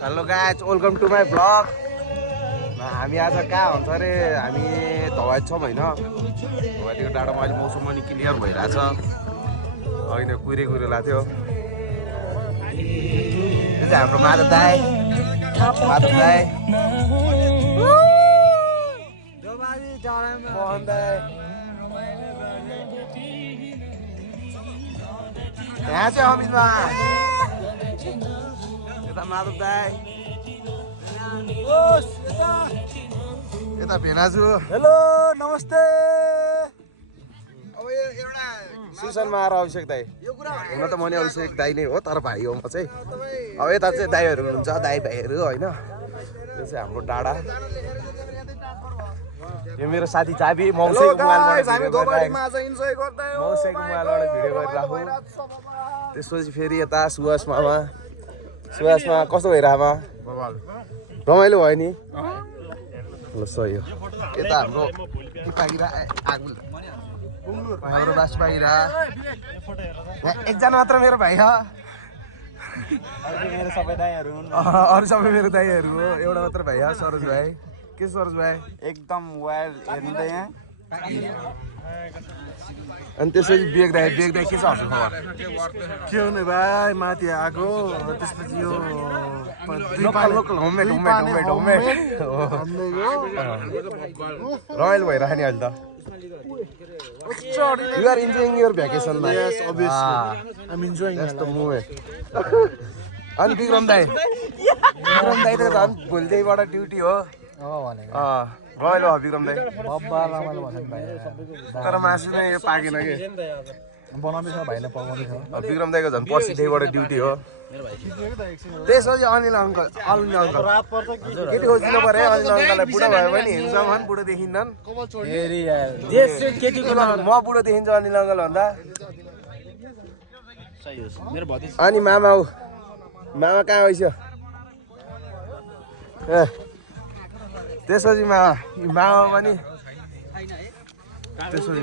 Hello guys welcome to my blog. हामी आज कहाँ हुन्छ अरे हामी धवाई छौँ होइन। धवाईको डाँडामा अहिले मौसम पनि क्लियर भइरहेछ। अहिले कुहिरे लाग्थ्यो। यो चाहिँ हाम्रो माधव दाई। मोहन दाई यहाँ चाहिँ अमितमा यता माधव दाई यता भेनाजु। हेलो नमस्ते। अब यो एउटा सुसनमा आएर अभिषेक दाई हुन त म नि अभिषेक दाई नै हो तर भाइ हो म चाहिँ। अब यता चाहिँ दाईहरू हुनुहुन्छ दाई भाइहरू होइन। यो चाहिँ हाम्रो डाँडा। यो मेरो साथी चाबी मौसेको मोबाइलबाट भिडियो गरिराखौँ। त्यसपछि फेरि यता सुवास मामा कस्तो भइरहेमा रमाइलो भयो नि। ल सही हो। यता हाम्रो हाम्रो बास पाइरा एकजना मात्र मेरो भाइ हो। अरू सबै मेरो दाइहरू हो। एउटा मात्र भाइ हो सरोज भाइ। के सरोज भाइ एकदम वाइल्ड हेर्नु त यहाँ। अनि त्यसपछि बेग दाइ के छ हजुर खबर? के हुने भाइ माथि आएको त्यसपछि यो लोकल होममेड रमाइलो भइरहेको नि अहिले त। You are enjoying your vacation, man. Yes, obviously. I'm enjoying That's the moment. अनि विक्रम दाई त झन् भोलिदेखिबाट ड्युटी हो। रमाइलो भयो विक्रम दाई। तर मासु नै यो पाकेन कि बनाउँदैछ भाइले पकाउँदैछ। विक्रम दाईको झन् पर्सिदेखिबाट ड्युटी हो। त्यसपछि अनिल अङ्कल केटी खोजिदिनु पऱ्यो। अनिल अङ्कललाई बुढो भयो भने हिँड्छन् बुढो देखिन्छन्। म बुढो देखिन्छु अनिल अङ्कल भन्दा। अनि मामा कहाँ गइस्यो? ए त्यसपछि मामा पनि त्यसपछि